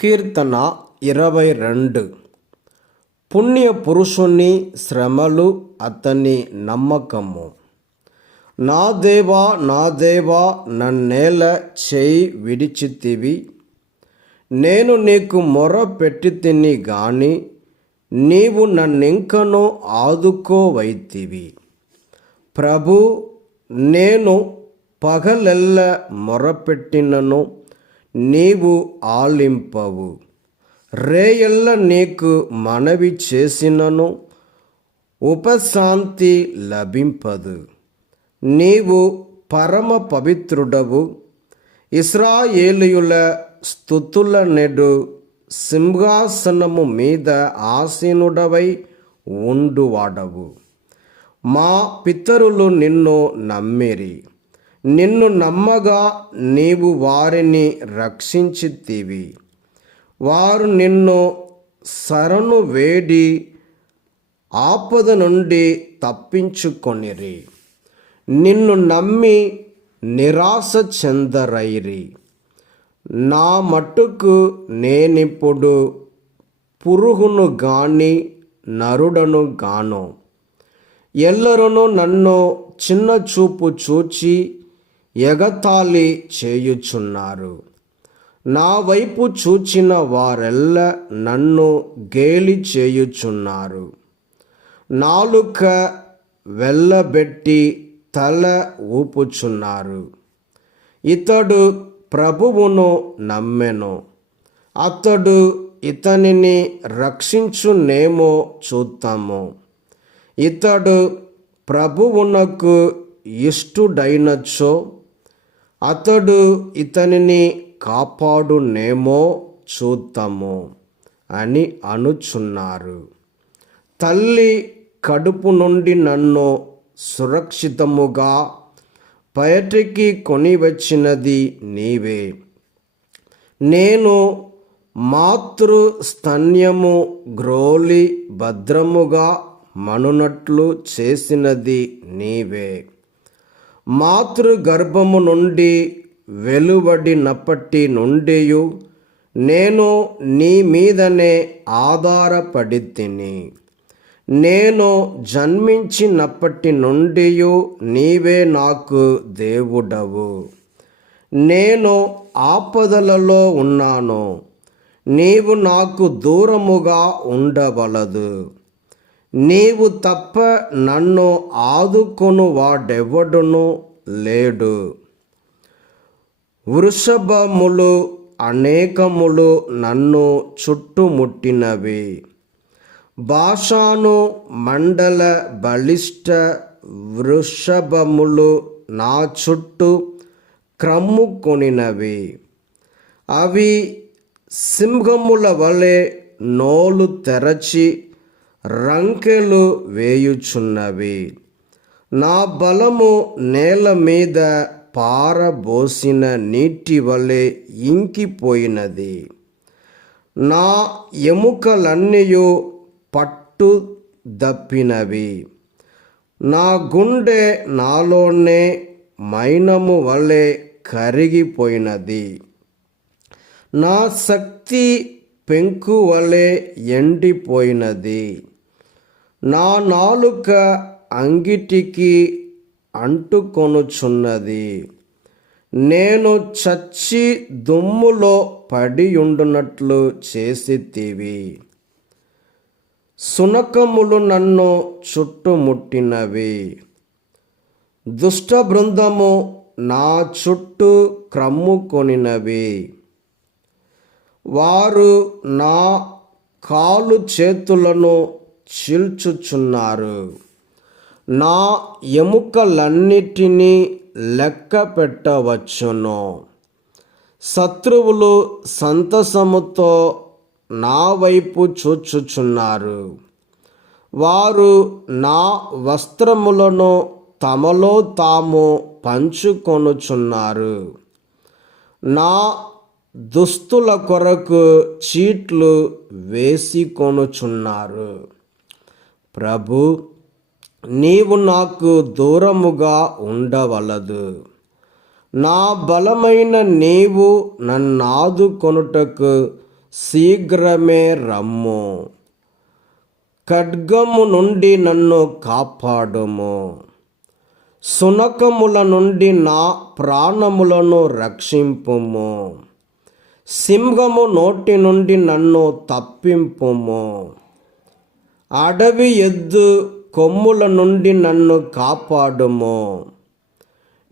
కీర్తన 22. పుణ్య పురుషుని శ్రమలు అతని నమ్మకము. నా దేవా నా దేవా, నన్నేల చేయి విడిచితివి. నేను నీకు మొర పెట్టితిని గాని నీవు నన్నింకను ఆదుకోవైతివి. ప్రభు, నేను పగలెల్ల మొరపెట్టినను నీవు ఆలింపవు. రేయెల్ల నీకు మనవి చేసినను ఉపశాంతి లభింపదు. నీవు పరమ పవిత్రుడవు. ఇశ్రాయేలీయుల స్తుతుల నెడు సింహాసనము మీద ఆసీనుడవై ఉండువాడవు. మా పితరులు నిన్ను నమ్మిరి. నిన్ను నమ్మగా నీవు వారిని రక్షించితివి. వారు నిన్ను శరణు వేడి ఆపద నుండి తప్పించుకొనిరి. నిన్ను నమ్మి నిరాశ చెందరైరి. నా మట్టుకు నేనిప్పుడు పురుగును గాని నరుడను గాను. ఎల్లరును నన్ను చిన్న చూపు చూచి ఎగతాళి చేయుచున్నారు. నా వైపు చూచిన వారెల్ల నన్ను గేలి చేయుచున్నారు. నాలుక వెళ్ళబెట్టి తల ఊపుచున్నారు. ఇతడు ప్రభువును నమ్మెను. అతడు ఇతనిని రక్షించునేమో చూద్దాము. ఇతడు ప్రభువునకు ఇష్టుడైనచో అతడు ఇతనిని కాపాడునేమో చూద్దాము అని అనుచున్నారు. తల్లి కడుపు నుండి నన్ను సురక్షితముగా బయటికి కొనివచ్చినది నీవే. నేను మాతృ స్తన్యము గ్రోలి భద్రముగా మనునట్లు చేసినది నీవే. మాతృ గర్భము నుండి వెలువడినప్పటి నుండి నేను నీ మీదనే ఆధారపడితిని. నేను జన్మించినప్పటి నుండి నీవే నాకు దేవుడవు. నేను ఆపదలలో ఉన్నాను. నీవు నాకు దూరముగా ఉండవలదు. నీవు తప్ప నన్ను ఆదుకొను వాడెవడును లేడు. వృషభములు అనేకములు నన్ను చుట్టుముట్టినవి. బాషాను మండల బలిష్ట వృషభములు నా చుట్టూ క్రమ్ముకొనినవి. అవి సింహముల వలె నోలు తెరచి రంకెలు వేయుచున్నవి. నా బలము నేల మీద పారబోసిన నీటి వలె ఇంకిపోయినది. నా ఎముకలన్నీ పట్టు దప్పినవి. నా గుండె నాలోనే మైనము వలె కరిగిపోయినది. నా శక్తి పెంకు వలె ఎండిపోయినది. నా నాలుక అంగిటికి అంటుకొనుచున్నది. నేను చచ్చి దుమ్ములో పడియుండునట్లు చేసితివి. సునకములు నన్ను చుట్టుముట్టినవి. దుష్ట బృందము నా చుట్టూ క్రమ్ముకొనినవి. వారు నా కాలు చేతులను చీల్చుచున్నారు. నా ఎముకలన్నిటినీ లెక్క పెట్టవచ్చును. శత్రువులు సంతసముతో నా వైపు చూచుచున్నారు. వారు నా వస్త్రములను తమలో తాము పంచుకొనుచున్నారు. నా దుస్తుల కొరకు చీట్లు వేసికొనుచున్నారు. ప్రభు, నీవు నాకు దూరముగా ఉండవలదు. నా బలమైన నీవు నన్నాదుకొనుటకు శీఘ్రమే రమ్ము. ఖడ్గము నుండి నన్ను కాపాడుము. శునకముల నుండి నా ప్రాణములను రక్షింపుము. సింహము నోటి నుండి నన్ను తప్పింపుము. అడవి ఎద్దు కొమ్ముల నుండి నన్ను కాపాడుము.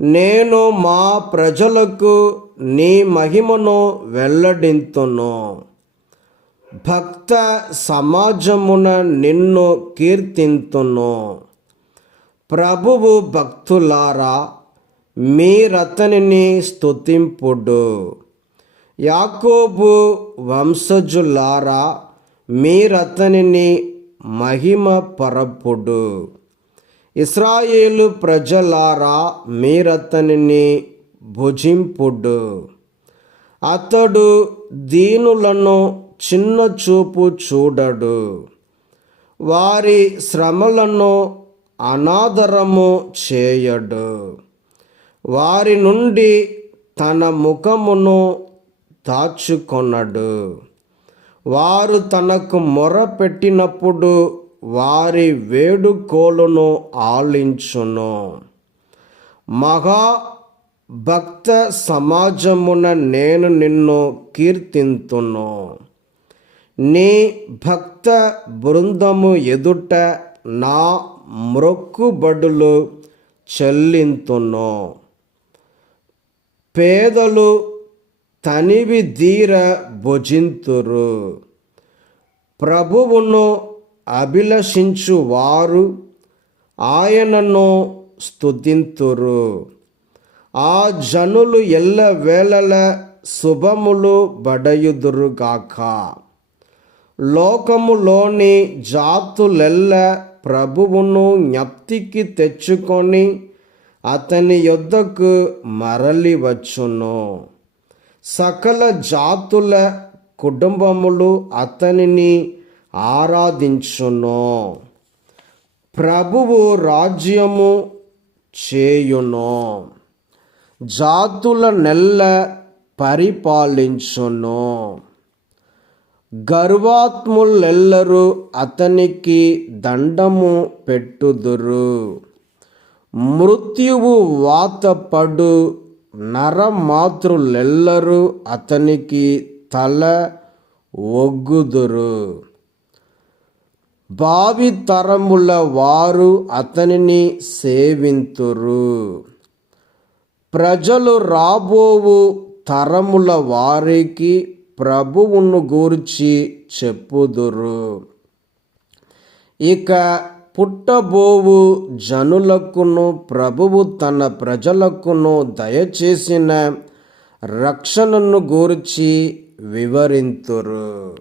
నేను మా ప్రజలకు నీ మహిమను వెల్లడింతును. భక్త సమాజమున నిన్ను కీర్తింతును. ప్రభువు భక్తులారా, మీరతనిని స్తుతింపుడు. యాకోబు వంశజులారా, మీరతనిని మహిమ పరపుడు. ఇశ్రాయేలు ప్రజలారా, మీరతనిని భుజింపుడు. అతడు దీనులను చిన్న చూపు చూడడు. వారి శ్రమలను అనాదరము చేయడు. వారి నుండి తన ముఖమును దాచుకొనడు. వారు తనకు మొరపెట్టినప్పుడు వారి వేడుకోలును ఆలించును. మహా భక్త సమాజమున నేను నిన్ను కీర్తింతును. నీ భక్త బృందము ఎదుట నా మ్రొక్కుబడులు చెల్లింతును. పేదలు తనివి దీర భుజింతురు. ప్రభువును అభిలషించు వారు ఆయనను స్తుతింతురు. ఆ జనులు ఎల్లవేళల శుభములు బడయుదురుగాక. లోకములోని జాతులెల్ల ప్రభువును జ్ఞప్తికి తెచ్చుకొని అతని యొద్దకు మరలి వచ్చును. సకల జాతుల కుటుంబములు అతనిని ఆరాధించును. ప్రభువు రాజ్యము చేయును. జాతుల నెల్ల పరిపాలించును. గర్వాత్ములెల్లరూ అతనికి దండము పెట్టుదురు. మృత్యువు వాతపడు నరమాతృలెల్లరూ అతనికి తల ఒగ్గుదురు. భావితరముల వారు అతనిని సేవింతురు. ప్రజలు రాబోవు తరముల వారికి ప్రభువును గూర్చి చెప్పుదురు. ఇక పుట్టబోవు జనులకును ప్రభువు తన ప్రజలకును దయచేసిన రక్షణను గూర్చి వివరింతురు.